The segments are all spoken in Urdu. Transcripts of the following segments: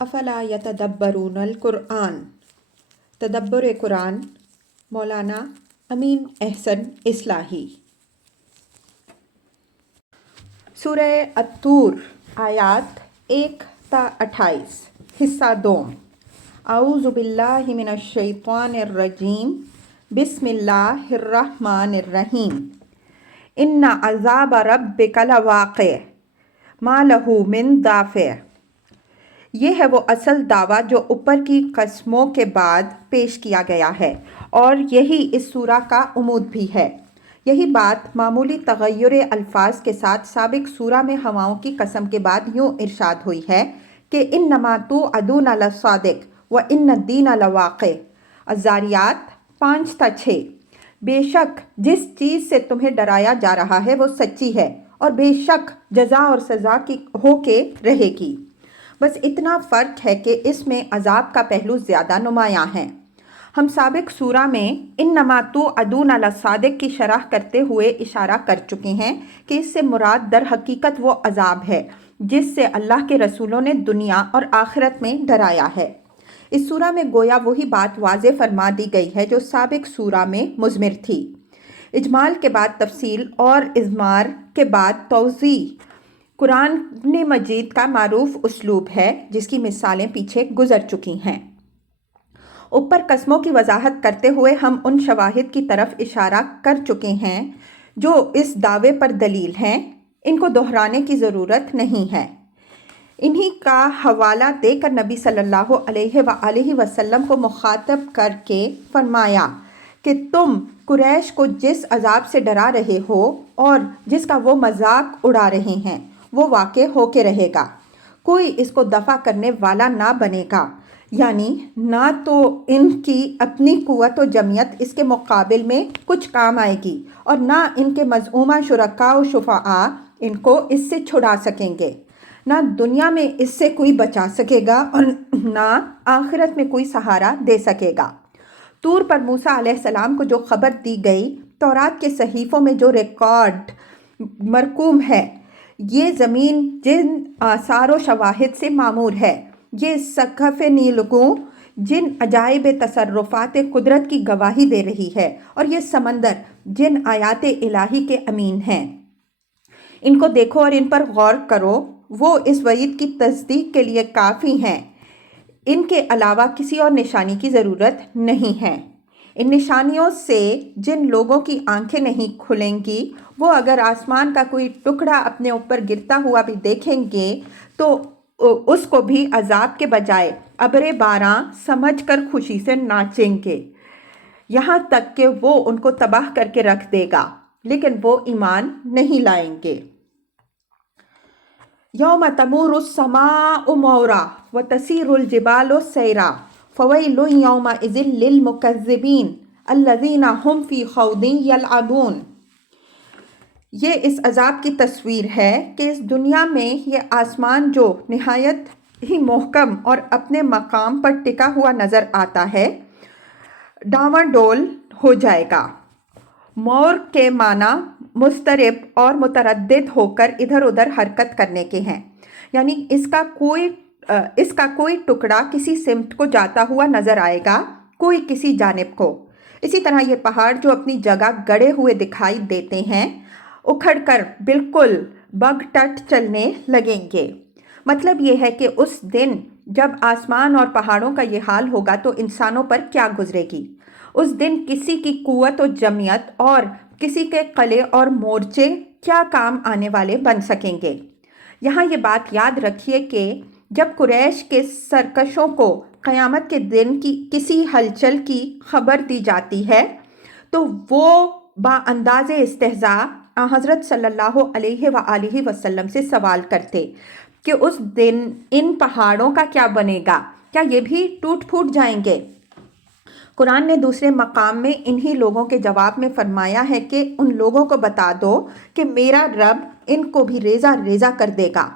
افلا یتدبرون القرآن، تدبر قرآن، مولانا امین احسن اصلاحی۔ سورہ الطور آیات 1 تا 28، حصہ دوم۔ اعوذ باللہ من الشیطان الرجیم، بسم اللہ الرحمن الرحیم۔ ان عذاب ربک لواقع ما لہ من دافع۔ یہ ہے وہ اصل دعویٰ جو اوپر کی قسموں کے بعد پیش کیا گیا ہے، اور یہی اس سورہ کا عمود بھی ہے۔ یہی بات معمولی تغیر الفاظ کے ساتھ سابق سورہ میں ہواؤں کی قسم کے بعد یوں ارشاد ہوئی ہے کہ انما توعدون لصادق وان الدین لواقع۔ الذاریات 5 تا 6۔ بے شک جس چیز سے تمہیں ڈرایا جا رہا ہے وہ سچی ہے، اور بے شک جزا اور سزا کی ہو کے رہے گی۔ بس اتنا فرق ہے کہ اس میں عذاب کا پہلو زیادہ نمایاں ہے۔ ہم سابق سورہ میں انما توعدون لصادق کی شرح کرتے ہوئے اشارہ کر چکے ہیں کہ اس سے مراد در حقیقت وہ عذاب ہے جس سے اللہ کے رسولوں نے دنیا اور آخرت میں ڈرایا ہے۔ اس سورہ میں گویا وہی بات واضح فرما دی گئی ہے جو سابق سورہ میں مضمر تھی۔ اجمال کے بعد تفصیل اور اضمار کے بعد توضیح قرآن مجید کا معروف اسلوب ہے، جس کی مثالیں پیچھے گزر چکی ہیں۔ اوپر قسموں کی وضاحت کرتے ہوئے ہم ان شواہد کی طرف اشارہ کر چکے ہیں جو اس دعوے پر دلیل ہیں، ان کو دہرانے کی ضرورت نہیں ہے۔ انہی کا حوالہ دے کر نبی صلی اللہ علیہ وآلہ وسلم کو مخاطب کر کے فرمایا کہ تم قریش کو جس عذاب سے ڈرا رہے ہو اور جس کا وہ مذاق اڑا رہے ہیں وہ واقع ہو کے رہے گا، کوئی اس کو دفع کرنے والا نہ بنے گا، یعنی نہ تو ان کی اپنی قوت و جمعیت اس کے مقابل میں کچھ کام آئے گی، اور نہ ان کے مزعومہ شرکاء و شفعاء ان کو اس سے چھڑا سکیں گے۔ نہ دنیا میں اس سے کوئی بچا سکے گا اور نہ آخرت میں کوئی سہارا دے سکے گا۔ طور پر موسیٰ علیہ السلام کو جو خبر دی گئی، تورات کے صحیفوں میں جو ریکارڈ مرقوم ہے، یہ زمین جن آثار و شواہد سے معمور ہے، یہ سقف نیلگوں جن عجائب تصرفات قدرت کی گواہی دے رہی ہے، اور یہ سمندر جن آیات الہی کے امین ہیں، ان کو دیکھو اور ان پر غور کرو، وہ اس وعید کی تصدیق کے لیے کافی ہیں۔ ان کے علاوہ کسی اور نشانی کی ضرورت نہیں ہے۔ ان نشانیوں سے جن لوگوں کی آنکھیں نہیں کھلیں گی، وہ اگر آسمان کا کوئی ٹکڑا اپنے اوپر گرتا ہوا بھی دیکھیں گے تو اس کو بھی عذاب کے بجائے ابر باراں سمجھ کر خوشی سے ناچیں گے، یہاں تک کہ وہ ان کو تباہ کر کے رکھ دے گا، لیکن وہ ایمان نہیں لائیں گے۔ یوم تمور السماء مورا وتسیر الجبال سیرا فویل یومئذ للمکذبین الذین هم فی خوض یلعبون۔ یہ اس عذاب کی تصویر ہے کہ اس دنیا میں یہ آسمان جو نہایت ہی محکم اور اپنے مقام پر ٹکا ہوا نظر آتا ہے، ڈاواں ڈول ہو جائے گا۔ مور کے معنی مضطرب اور متردد ہو کر ادھر ادھر حرکت کرنے کے ہیں، یعنی اس کا کوئی ٹکڑا کسی سمت کو جاتا ہوا نظر آئے گا، کوئی کسی جانب کو۔ اسی طرح یہ پہاڑ جو اپنی جگہ گڑے ہوئے دکھائی دیتے ہیں، اکھڑ کر بالکل بگ ٹٹ چلنے لگیں گے۔ مطلب یہ ہے کہ اس دن جب آسمان اور پہاڑوں کا یہ حال ہوگا تو انسانوں پر کیا گزرے گی۔ اس دن کسی کی قوت و جمعیت اور کسی کے قلعے اور مورچے کیا کام آنے والے بن سکیں گے۔ یہاں یہ بات یاد رکھیے کہ جب قریش کے سرکشوں کو قیامت کے دن کی کسی ہلچل کی خبر دی جاتی ہے تو وہ بانداز استہزاء حضرت صلی اللہ علیہ وآلہ وسلم سے سوال کرتے کہ اس دن ان پہاڑوں کا کیا بنے گا، کیا یہ بھی ٹوٹ پھوٹ جائیں گے؟ قرآن نے دوسرے مقام میں انہی لوگوں کے جواب میں فرمایا ہے کہ ان لوگوں کو بتا دو کہ میرا رب ان کو بھی ریزہ ریزہ کر دے گا۔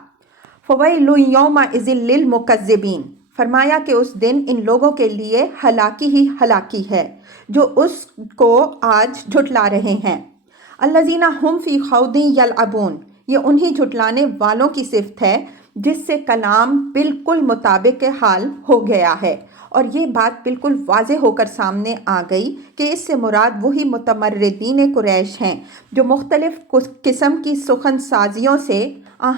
فویل یومئذ للمکذبین، فرمایا کہ اس دن ان لوگوں کے لیے ہلاکی ہی ہلاکی ہے جو اس کو آج جھٹلا رہے ہیں۔ الذین ھم فی خوض یلعبون، یہ انہی جھٹلانے والوں کی صفت ہے جس سے کلام بالکل مطابق حال ہو گیا ہے، اور یہ بات بالکل واضح ہو کر سامنے آ گئی کہ اس سے مراد وہی متمردین قریش ہیں جو مختلف قسم کی سخن سازیوں سے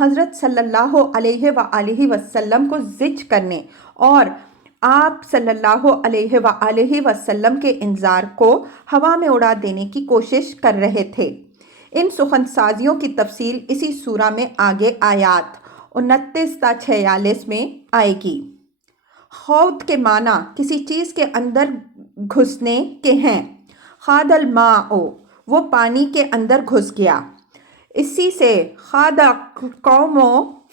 حضرت صلی اللہ علیہ وآلہ وسلم کو زج کرنے اور آپ صلی اللہ علیہ وآلہ وسلم کے انذار کو ہوا میں اڑا دینے کی کوشش کر رہے تھے۔ ان سخن سازیوں کی تفصیل اسی سورہ میں آگے آیات 29 تا 46 میں آئے گی۔ خوض کے معنی کسی چیز کے اندر گھسنے کے ہیں۔ خاض الماء، وہ پانی کے اندر گھس گیا۔ اسی سے خاض قوم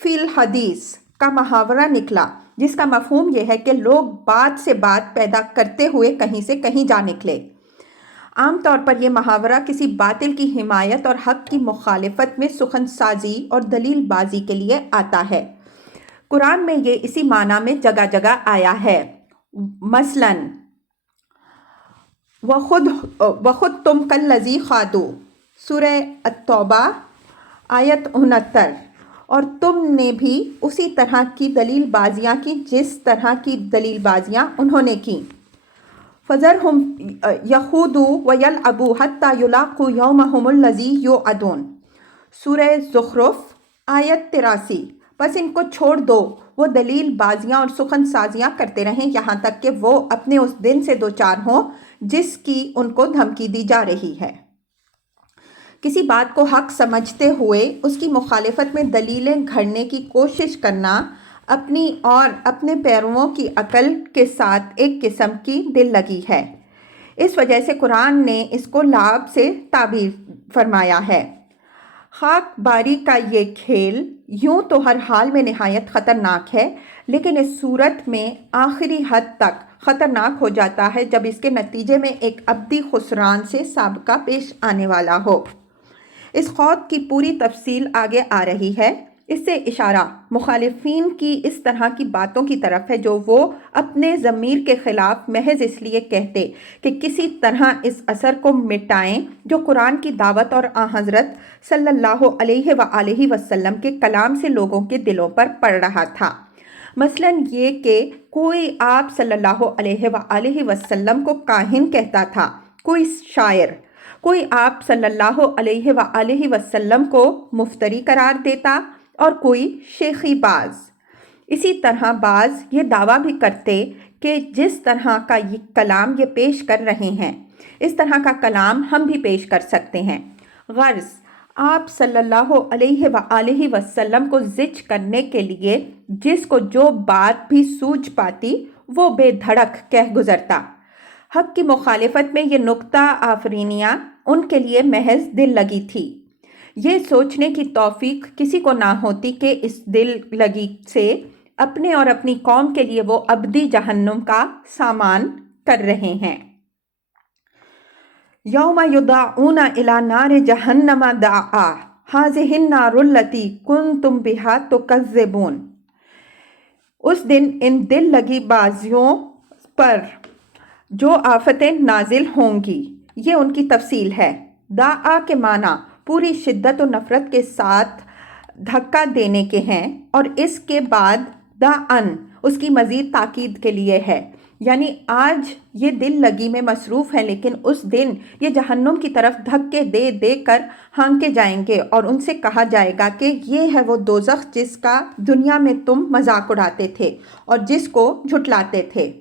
فی الحدیث کا محاورہ نکلا، جس کا مفہوم یہ ہے کہ لوگ بات سے بات پیدا کرتے ہوئے کہیں سے کہیں جا نکلے۔ عام طور پر یہ محاورہ کسی باطل کی حمایت اور حق کی مخالفت میں سخن سازی اور دلیل بازی کے لیے آتا ہے۔ قرآن میں یہ اسی معنی میں جگہ جگہ آیا ہے۔ مثلاً وَخُذْتُمْ كَالَّذِي خَاضُوا، سورہ التوبہ آیت 69، اور تم نے بھی اسی طرح کی دلیل بازیاں کی جس طرح کی دلیل بازیاں انہوں نے کی۔ فَذَرْهُمْ يَخُوضُوا وَيَلْعَبُوا حَتَّى يُلَاقُوا يَوْمَهُمُ الَّذِي يُوعَدُونَ، سورہ زخرف آیت 83۔ بس ان کو چھوڑ دو، وہ دلیل بازیاں اور سخن سازیاں کرتے رہیں یہاں تک کہ وہ اپنے اس دن سے دوچار ہوں جس کی ان کو دھمکی دی جا رہی ہے۔ کسی بات کو حق سمجھتے ہوئے اس کی مخالفت میں دلیلیں گھڑنے کی کوشش کرنا اپنی اور اپنے پیرووں کی عقل کے ساتھ ایک قسم کی دل لگی ہے۔ اس وجہ سے قرآن نے اس کو لعب سے تعبیر فرمایا ہے۔ خاک باری کا یہ کھیل یوں تو ہر حال میں نہایت خطرناک ہے، لیکن اس صورت میں آخری حد تک خطرناک ہو جاتا ہے جب اس کے نتیجے میں ایک ابدی خسران سے سابقہ پیش آنے والا ہو۔ اس خوض کی پوری تفصیل آگے آ رہی ہے۔ اس سے اشارہ مخالفین کی اس طرح کی باتوں کی طرف ہے جو وہ اپنے ضمیر کے خلاف محض اس لیے کہتے کہ کسی طرح اس اثر کو مٹائیں جو قرآن کی دعوت اور حضرت صلی اللہ علیہ وآلہ وسلم کے کلام سے لوگوں کے دلوں پر پڑ رہا تھا۔ مثلاً یہ کہ کوئی آپ صلی اللہ علیہ وآلہ وسلم کو کاہن کہتا تھا، کوئی شاعر، کوئی آپ صلی اللہ علیہ وآلہ وسلم کو مفتری قرار دیتا اور کوئی شیخی باز۔ اسی طرح بعض یہ دعویٰ بھی کرتے کہ جس طرح کا یہ کلام یہ پیش کر رہے ہیں اس طرح کا کلام ہم بھی پیش کر سکتے ہیں۔ غرض آپ صلی اللہ علیہ وآلہ وسلم کو زج کرنے کے لیے جس کو جو بات بھی سوجھ پاتی وہ بے دھڑک کہہ گزرتا۔ حق کی مخالفت میں یہ نکتہ آفرینیاں ان کے لیے محض دل لگی تھی۔ یہ سوچنے کی توفیق کسی کو نہ ہوتی کہ اس دل لگی سے اپنے اور اپنی قوم کے لیے وہ ابدی جہنم کا سامان کر رہے ہیں۔ یوم یدعون الی نار جہنم دعا ھذہ النار التی کنتم بہا تکذبون، اس دن ان دل لگی بازیوں پر جو آفتیں نازل ہوں گی۔ یہ ان کی تفصیل ہے۔ دعا کے معنی پوری شدت و نفرت کے ساتھ دھکا دینے کے ہیں، اور اس کے بعد دعن اس کی مزید تاکید کے لیے ہے، یعنی آج یہ دل لگی میں مصروف ہے لیکن اس دن یہ جہنم کی طرف دھکے دے دے کر ہانکے جائیں گے اور ان سے کہا جائے گا کہ یہ ہے وہ دوزخ جس کا دنیا میں تم مذاق اڑاتے تھے اور جس کو جھٹلاتے تھے۔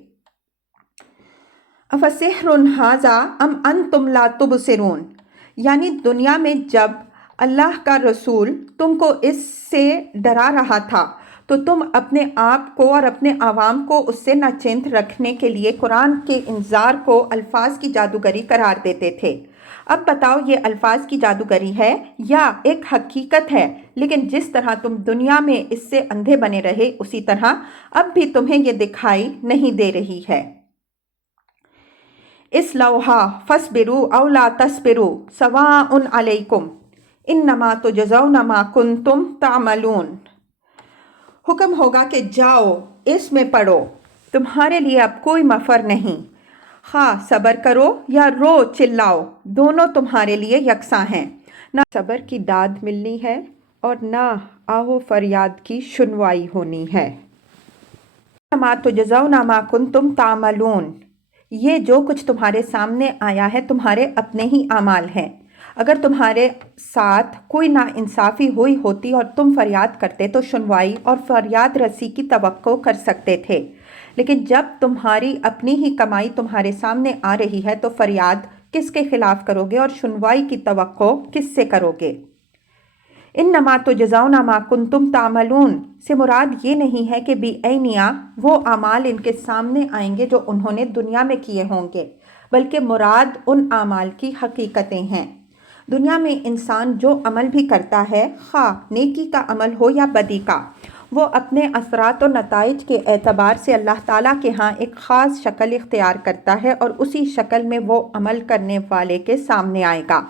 افسحر ھذا ام انتم لا تبصرون، یعنی دنیا میں جب اللہ کا رسول تم کو اس سے ڈرا رہا تھا تو تم اپنے آپ کو اور اپنے عوام کو اس سے ناچیز رکھنے کے لیے قرآن کے انذار کو الفاظ کی جادوگری قرار دیتے تھے۔ اب بتاؤ یہ الفاظ کی جادوگری ہے یا ایک حقیقت ہے، لیکن جس طرح تم دنیا میں اس سے اندھے بنے رہے اسی طرح اب بھی تمہیں یہ دکھائی نہیں دے رہی ہے۔ اصلوہا فاصبروا او لا تصبروا سواء علیکم انما تجزون ما کنتم تعملون، حکم ہوگا کہ جاؤ اس میں پڑو، تمہارے لیے اب کوئی مفر نہیں، خواہ صبر کرو یا رو چلاؤ، دونوں تمہارے لیے یکساں ہیں۔ نہ صبر کی داد ملنی ہے اور نہ آہو فریاد کی سنوائی ہونی ہے۔ ما تجزون ما کنتم تعملون، یہ جو کچھ تمہارے سامنے آیا ہے تمہارے اپنے ہی اعمال ہیں۔ اگر تمہارے ساتھ کوئی ناانصافی ہوئی ہوتی اور تم فریاد کرتے تو سنوائی اور فریاد رسی کی توقع کر سکتے تھے، لیکن جب تمہاری اپنی ہی کمائی تمہارے سامنے آ رہی ہے تو فریاد کس کے خلاف کرو گے اور سنوائی کی توقع کس سے کرو گے؟ انما تجزون ما کنتم تعملون سے مراد یہ نہیں ہے کہ بعینیہ وہ اعمال ان کے سامنے آئیں گے جو انہوں نے دنیا میں کیے ہوں گے، بلکہ مراد ان اعمال کی حقیقتیں ہیں۔ دنیا میں انسان جو عمل بھی کرتا ہے، خواہ نیکی کا عمل ہو یا بدی کا، وہ اپنے اثرات و نتائج کے اعتبار سے اللہ تعالیٰ کے ہاں ایک خاص شکل اختیار کرتا ہے اور اسی شکل میں وہ عمل کرنے والے کے سامنے آئے گا،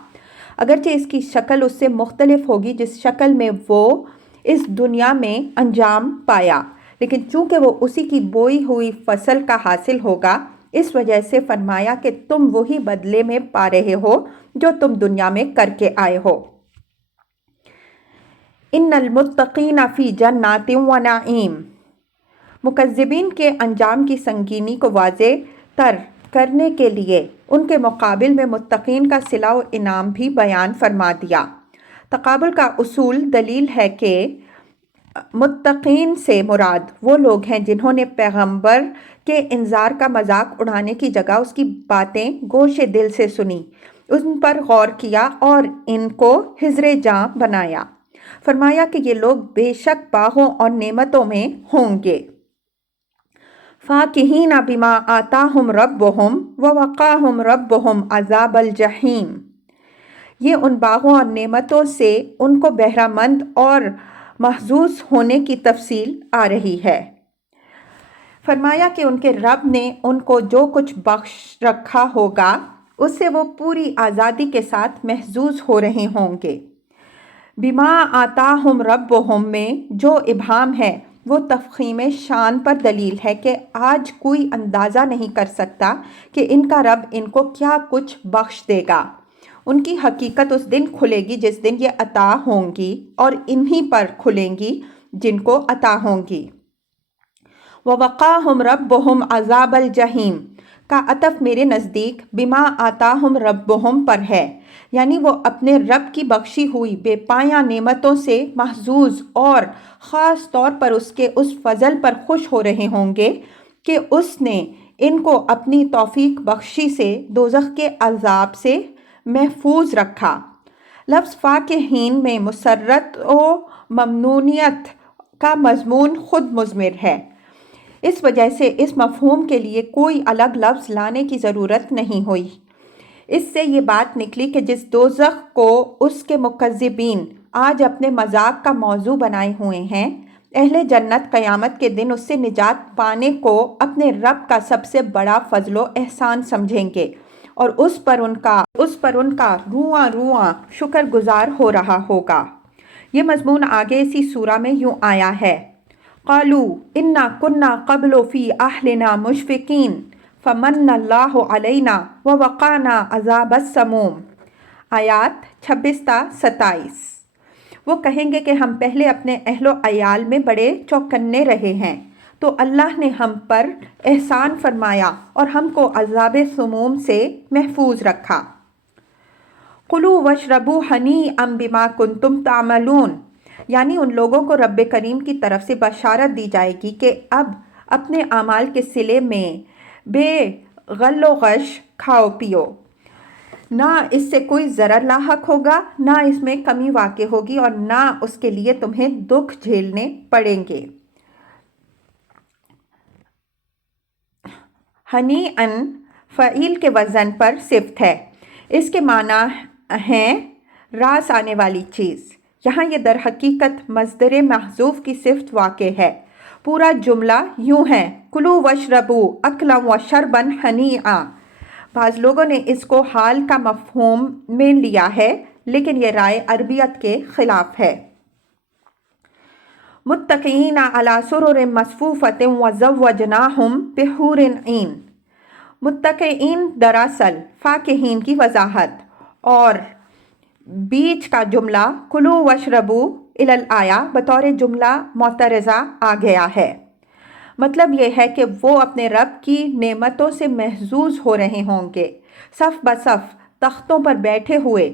اگرچہ اس کی شکل اس سے مختلف ہوگی جس شکل میں وہ اس دنیا میں انجام پایا، لیکن چونکہ وہ اسی کی بوئی ہوئی فصل کا حاصل ہوگا، اس وجہ سے فرمایا کہ تم وہی بدلے میں پا رہے ہو جو تم دنیا میں کر کے آئے ہو۔ ان المتقین فی جنات و نعیم، مکذبین کے انجام کی سنگینی کو واضح تر کرنے کے لیے ان کے مقابل میں متقین کا صلہ و انعام بھی بیان فرما دیا۔ تقابل کا اصول دلیل ہے کہ متقین سے مراد وہ لوگ ہیں جنہوں نے پیغمبر کے انذار کا مذاق اڑانے کی جگہ اس کی باتیں گوش دل سے سنی، ان پر غور کیا اور ان کو حضر جاں بنایا۔ فرمایا کہ یہ لوگ بے شک باغوں اور نعمتوں میں ہوں گے۔ فاکہین بما آتاہم ربہم ووقاہم ربہم عذاب الجحیم، یہ ان باغوں اور نعمتوں سے ان کو بہرہ مند اور محظوظ ہونے کی تفصیل آ رہی ہے۔ فرمایا کہ ان کے رب نے ان کو جو کچھ بخش رکھا ہوگا اس سے وہ پوری آزادی کے ساتھ محظوظ ہو رہے ہوں گے۔ بما آتاہم ربہم میں جو ابہام ہے وہ تفخیم شان پر دلیل ہے کہ آج کوئی اندازہ نہیں کر سکتا کہ ان کا رب ان کو کیا کچھ بخش دے گا۔ ان کی حقیقت اس دن کھلے گی جس دن یہ عطا ہوں گی اور انہی پر کھلیں گی جن کو عطا ہوں گی۔ وَوَقَاهُمْ رَبُّهُمْ عَذَابَ الْجَحِيمِ کا عطف میرے نزدیک بما آتاہم ربہم پر ہے، یعنی وہ اپنے رب کی بخشی ہوئی بے پایاں نعمتوں سے محظوظ اور خاص طور پر اس کے اس فضل پر خوش ہو رہے ہوں گے کہ اس نے ان کو اپنی توفیق بخشی سے دوزخ کے عذاب سے محفوظ رکھا۔ لفظ فاکہین میں مسرت و ممنونیت کا مضمون خود مضمر ہے، اس وجہ سے اس مفہوم کے لیے کوئی الگ لفظ لانے کی ضرورت نہیں ہوئی۔ اس سے یہ بات نکلی کہ جس دوزخ کو اس کے مکذبین آج اپنے مذاق کا موضوع بنائے ہوئے ہیں، اہل جنت قیامت کے دن اس سے نجات پانے کو اپنے رب کا سب سے بڑا فضل و احسان سمجھیں گے اور اس پر ان کا رواں رواں شکر گزار ہو رہا ہوگا۔ یہ مضمون آگے اسی سورہ میں یوں آیا ہے: قَالُوا إِنَّا كُنَّا قَبْلُ فِي أَهْلِنَا مُشْفِقِينَ فَمَنَّ اللَّهُ عَلَيْنَا وَوَقَانَا عَذَابَ السَّمُومِ۔ آیات 26 تا 27۔ وہ کہیں گے کہ ہم پہلے اپنے اہل و عیال میں بڑے چوکنے رہے ہیں، تو اللہ نے ہم پر احسان فرمایا اور ہم کو عذاب سموم سے محفوظ رکھا۔ کُلُوا واشربوا ہنیئا بما کنتم تعملون، یعنی ان لوگوں کو رب کریم کی طرف سے بشارت دی جائے گی کہ اب اپنے اعمال کے صلے میں بے غل و غش کھاؤ پیو، نہ اس سے کوئی ضرر لاحق ہوگا، نہ اس میں کمی واقع ہوگی اور نہ اس کے لیے تمہیں دکھ جھیلنے پڑیں گے۔ ہنیئن فعیل کے وزن پر صفت ہے، اس کے معنی ہیں راس آنے والی چیز۔ یہاں یہ در حقیقت مصدر محذوف کی صفت واقع ہے۔ پورا جملہ یوں ہے: کلوا واشربوا اکلا و شربا ہنیئا۔ بعض لوگوں نے اس کو حال کا مفہوم میں لیا ہے، لیکن یہ رائے عربیت کے خلاف ہے۔ متکئین علی سرر مصفوفۃ وزوجناہم بحور عین، متکئین دراصل فاکہین کی وضاحت، اور بیچ کا جملہ کلوا واشربوا الآیا بطور جملہ معترضہ آ گیا ہے۔ مطلب یہ ہے کہ وہ اپنے رب کی نعمتوں سے محظوظ ہو رہے ہوں گے۔ صف بصف تختوں پر بیٹھے ہوئے،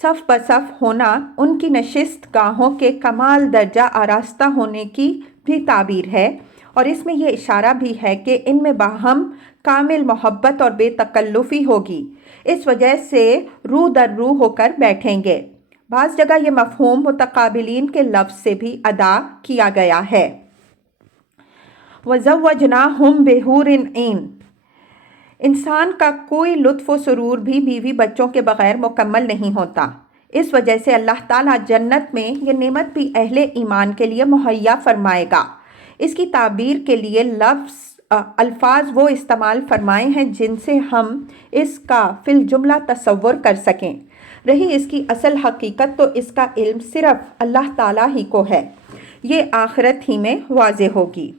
صف بصف ہونا ان کی نشست گاہوں کے کمال درجہ آراستہ ہونے کی بھی تعبیر ہے، اور اس میں یہ اشارہ بھی ہے کہ ان میں باہم کامل محبت اور بے تکلفی ہوگی، اس وجہ سے رو در رو ہو کر بیٹھیں گے۔ بعض جگہ یہ مفہوم متقابلین کے لفظ سے بھی ادا کیا گیا ہے۔ وَزَوَّجْنَاهُمْ بِحُورٍ عِینٍ۔ انسان کا کوئی لطف و سرور بھی بیوی بچوں کے بغیر مکمل نہیں ہوتا، اس وجہ سے اللہ تعالیٰ جنت میں یہ نعمت بھی اہل ایمان کے لیے مہیا فرمائے گا۔ اس کی تعبیر کے لیے الفاظ وہ استعمال فرمائے ہیں جن سے ہم اس کا فی الجملہ تصور کر سکیں۔ رہی اس کی اصل حقیقت تو اس کا علم صرف اللہ تعالیٰ ہی کو ہے، یہ آخرت ہی میں واضح ہوگی۔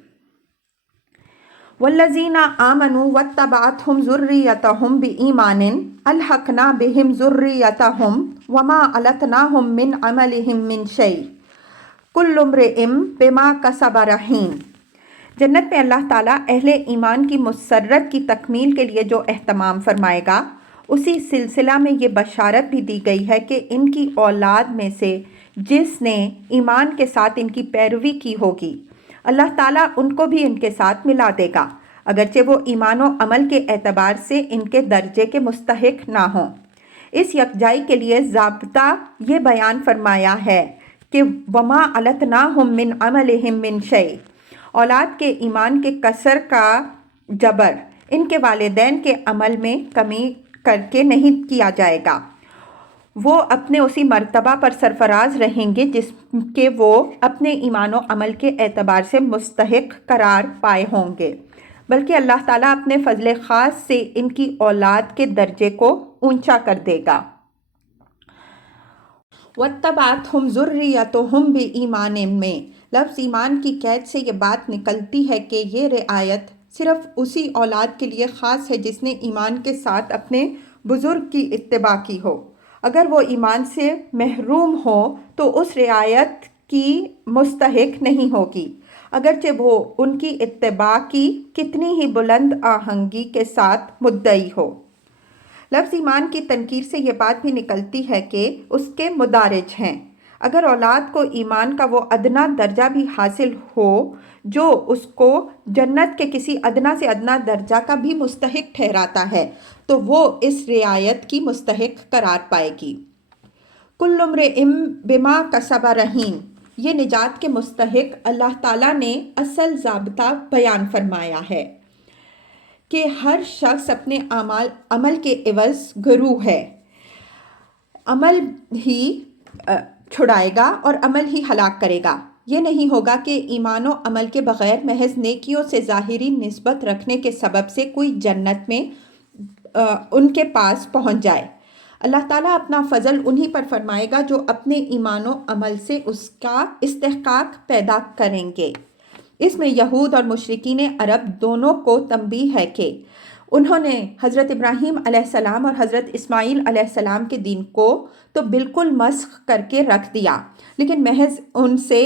وَالَّذِينَ آمَنُوا وَاتَّبَعَتْهُمْ ذُرِّيَّتُهُم بِإِيمَانٍ أَلْحَقْنَا بِهِمْ ذُرِّيَّتَهُمْ وَمَا أَلَتْنَاهُم مِّنْ عَمَلِهِم مِّن شَيْءٍ كُلُّ امْرِئٍ بِمَا كَسَبَ رَهِينٌ۔ جنت میں اللہ تعالیٰ اہل ایمان کی مسرت کی تکمیل کے لیے جو اہتمام فرمائے گا، اسی سلسلہ میں یہ بشارت بھی دی گئی ہے کہ ان کی اولاد میں سے جس نے ایمان کے ساتھ ان کی پیروی کی ہوگی، اللہ تعالیٰ ان کو بھی ان کے ساتھ ملا دے گا، اگرچہ وہ ایمان و عمل کے اعتبار سے ان کے درجے کے مستحق نہ ہوں۔ اس یکجائی کے لیے ضابطہ یہ بیان فرمایا ہے کہ وَمَا أَلَتْنَاهُم مِّنْ عَمَلِهِم مِّن شَيْءٍ، اولاد کے ایمان کے کسر کا جبر ان کے والدین کے عمل میں کمی کر کے نہیں کیا جائے گا، وہ اپنے اسی مرتبہ پر سرفراز رہیں گے جس کے وہ اپنے ایمان و عمل کے اعتبار سے مستحق قرار پائے ہوں گے، بلکہ اللہ تعالیٰ اپنے فضل خاص سے ان کی اولاد کے درجے کو اونچا کر دے گا۔ وَاتَّبَعَتْهُمْ ذُرِّيَّتُهُم بِإِیمَانٍ میں لفظ ایمان کی قید سے یہ بات نکلتی ہے کہ یہ رعایت صرف اسی اولاد کے لیے خاص ہے جس نے ایمان کے ساتھ اپنے بزرگ کی اتباع کی ہو۔ اگر وہ ایمان سے محروم ہو تو اس رعایت کی مستحق نہیں ہوگی، اگرچہ وہ ان کی اتباع کی کتنی ہی بلند آہنگی کے ساتھ مدعی ہو۔ لفظ ایمان کی تنکیر سے یہ بات بھی نکلتی ہے کہ اس کے مدارج ہیں۔ اگر اولاد کو ایمان کا وہ ادنا درجہ بھی حاصل ہو جو اس کو جنت کے کسی ادنا سے ادنا درجہ کا بھی مستحق ٹھہراتا ہے، تو وہ اس رعایت کی مستحق قرار پائے گی۔ کل امرئ بما کسب رہین، یہ نجات کے مستحق اللہ تعالیٰ نے اصل ضابطہ بیان فرمایا ہے کہ ہر شخص اپنے عمل کے عوض گروہ ہے، عمل ہی چھڑائے گا اور عمل ہی ہلاک کرے گا۔ یہ نہیں ہوگا کہ ایمان و عمل کے بغیر محض نیکیوں سے ظاہری نسبت رکھنے کے سبب سے کوئی جنت میں ان کے پاس پہنچ جائے۔ اللہ تعالیٰ اپنا فضل انہی پر فرمائے گا جو اپنے ایمان و عمل سے اس کا استحقاق پیدا کریں گے۔ اس میں یہود اور مشرکین عرب دونوں کو تنبیہ ہے کہ انہوں نے حضرت ابراہیم علیہ السلام اور حضرت اسماعیل علیہ السلام کے دین کو تو بالکل مسخ کر کے رکھ دیا، لیکن محض ان سے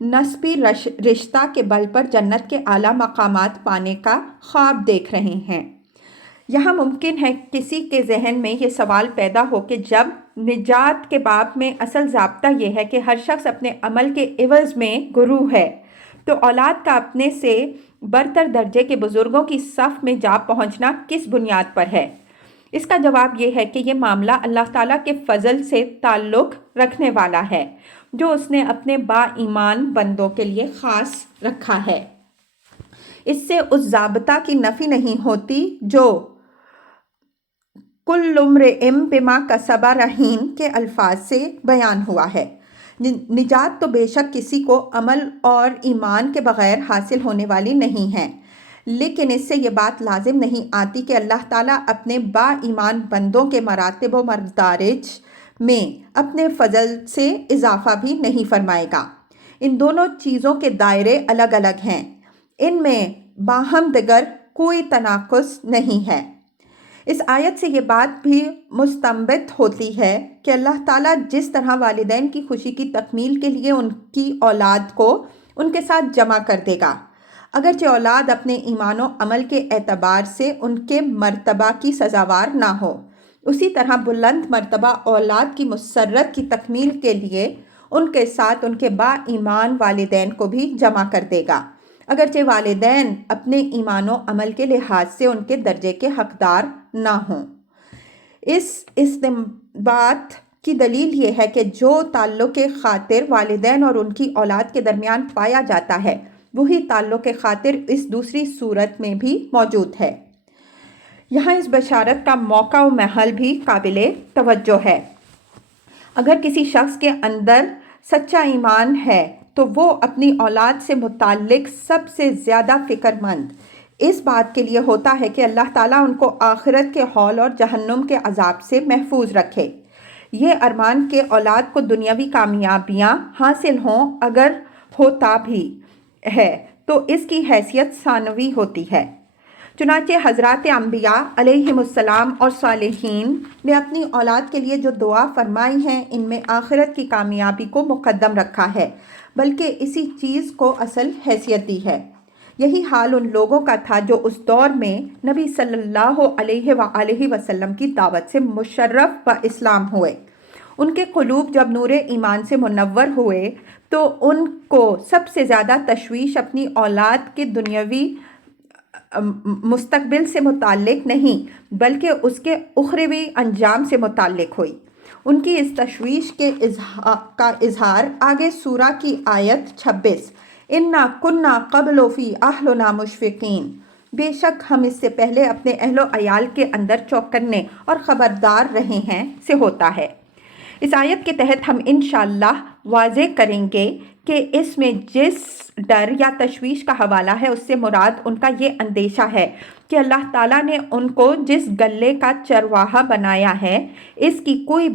نسبی رشتہ کے بل پر جنت کے اعلیٰ مقامات پانے کا خواب دیکھ رہے ہیں۔ یہاں ممکن ہے کسی کے ذہن میں یہ سوال پیدا ہو کہ جب نجات کے باب میں اصل ضابطہ یہ ہے کہ ہر شخص اپنے عمل کے عوض میں گروہ ہے، تو اولاد کا اپنے سے برتر درجے کے بزرگوں کی صف میں جا پہنچنا کس بنیاد پر ہے؟ اس کا جواب یہ ہے کہ یہ معاملہ اللہ تعالیٰ کے فضل سے تعلق رکھنے والا ہے جو اس نے اپنے با ایمان بندوں کے لیے خاص رکھا ہے۔ اس سے اس ضابطہ کی نفی نہیں ہوتی جو کل امرئ بما کسب رہین کے الفاظ سے بیان ہوا ہے۔ نجات تو بے شک کسی کو عمل اور ایمان کے بغیر حاصل ہونے والی نہیں ہے، لیکن اس سے یہ بات لازم نہیں آتی کہ اللہ تعالیٰ اپنے با ایمان بندوں کے مراتب و مدارج میں اپنے فضل سے اضافہ بھی نہیں فرمائے گا۔ ان دونوں چیزوں کے دائرے الگ الگ ہیں، ان میں باہم دیگر کوئی تناقض نہیں ہے۔ اس آیت سے یہ بات بھی مستنبط ہوتی ہے کہ اللہ تعالیٰ جس طرح والدین کی خوشی کی تکمیل کے لیے ان کی اولاد کو ان کے ساتھ جمع کر دے گا، اگرچہ اولاد اپنے ایمان و عمل کے اعتبار سے ان کے مرتبہ کی سزاوار نہ ہو، اسی طرح بلند مرتبہ اولاد کی مسرت کی تکمیل کے لیے ان کے ساتھ ان کے با ایمان والدین کو بھی جمع کر دے گا، اگرچہ والدین اپنے ایمان و عمل کے لحاظ سے ان کے درجے کے حقدار نہ ہوں۔ اس استنباط کی دلیل یہ ہے کہ جو تعلق خاطر والدین اور ان کی اولاد کے درمیان پایا جاتا ہے، وہی تعلق خاطر اس دوسری صورت میں بھی موجود ہے۔ یہاں اس بشارت کا موقع و محل بھی قابل توجہ ہے۔ اگر کسی شخص کے اندر سچا ایمان ہے تو وہ اپنی اولاد سے متعلق سب سے زیادہ فکر مند اس بات کے لیے ہوتا ہے کہ اللہ تعالیٰ ان کو آخرت کے ہول اور جہنم کے عذاب سے محفوظ رکھے۔ یہ ارمان کہ اولاد کو دنیاوی کامیابیاں حاصل ہوں اگر ہوتا بھی ہے تو اس کی حیثیت ثانوی ہوتی ہے۔ چنانچہ حضرات انبیاء علیہم السلام اور صالحین نے اپنی اولاد کے لیے جو دعا فرمائی ہیں ان میں آخرت کی کامیابی کو مقدم رکھا ہے، بلکہ اسی چیز کو اصل حیثیت دی ہے۔ یہی حال ان لوگوں کا تھا جو اس دور میں نبی صلی اللہ علیہ وآلہ وسلم کی دعوت سے مشرف و اسلام ہوئے۔ ان کے قلوب جب نور ایمان سے منور ہوئے تو ان کو سب سے زیادہ تشویش اپنی اولاد کے دنیاوی مستقبل سے متعلق نہیں بلکہ اس کے اخروی انجام سے متعلق ہوئی۔ ان کی اس تشویش کا اظہار آگے سورہ کی آیت 26 اِنَّا كُنَّا قَبْلُ فِي أَهْلِنَا مُشْفِقِينَ، بے شک ہم اس سے پہلے اپنے اہل و عیال کے اندر چوکنے اور خبردار رہے ہیں سے ہوتا ہے۔ اس آیت کے تحت ہم انشاءاللہ واضح کریں گے کہ اس میں جس ڈر یا تشویش کا حوالہ ہے اس سے مراد ان کا یہ اندیشہ ہے کہ اللہ تعالیٰ نے ان کو جس گلے کا چرواہا بنایا ہے اس کی کوئی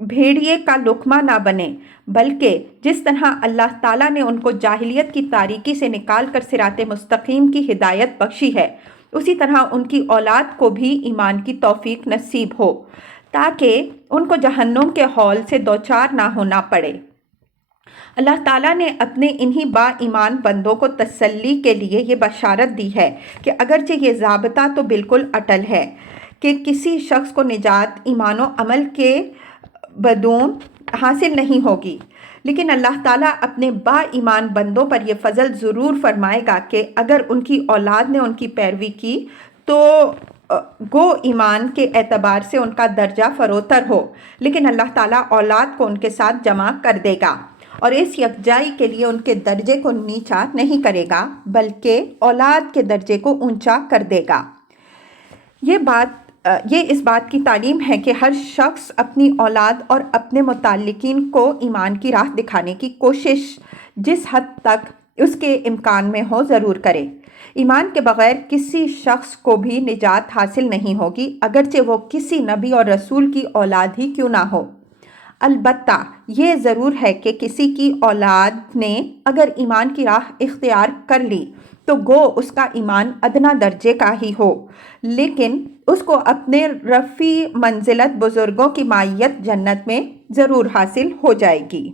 بھیڑیے کا لقمہ نہ بنے، بلکہ جس طرح اللہ تعالیٰ نے ان کو جاہلیت کی تاریکی سے نکال کر صراط مستقیم کی ہدایت بخشی ہے، اسی طرح ان کی اولاد کو بھی ایمان کی توفیق نصیب ہو تاکہ ان کو جہنم کے ہول سے دوچار نہ ہونا پڑے۔ اللہ تعالیٰ نے اپنے انہی با ایمان بندوں کو تسلی کے لیے یہ بشارت دی ہے کہ اگرچہ یہ ضابطہ تو بالکل اٹل ہے کہ کسی شخص کو نجات ایمان و عمل کے بدون حاصل نہیں ہوگی، لیکن اللہ تعالیٰ اپنے با ایمان بندوں پر یہ فضل ضرور فرمائے گا کہ اگر ان کی اولاد نے ان کی پیروی کی تو گو ایمان کے اعتبار سے ان کا درجہ فروتر ہو، لیکن اللہ تعالیٰ اولاد کو ان کے ساتھ جمع کر دے گا اور اس یکجائی کے لیے ان کے درجے کو نیچا نہیں کرے گا بلکہ اولاد کے درجے کو اونچا کر دے گا۔ یہ اس بات کی تعلیم ہے کہ ہر شخص اپنی اولاد اور اپنے متعلقین کو ایمان کی راہ دکھانے کی کوشش جس حد تک اس کے امکان میں ہو ضرور کرے۔ ایمان کے بغیر کسی شخص کو بھی نجات حاصل نہیں ہوگی، اگرچہ وہ کسی نبی اور رسول کی اولاد ہی کیوں نہ ہو۔ البتہ یہ ضرور ہے کہ کسی کی اولاد نے اگر ایمان کی راہ اختیار کر لی تو گو اس کا ایمان ادنا درجے کا ہی ہو، لیکن اس کو اپنے رفیع منزلت بزرگوں کی معیت جنت میں ضرور حاصل ہو جائے گی۔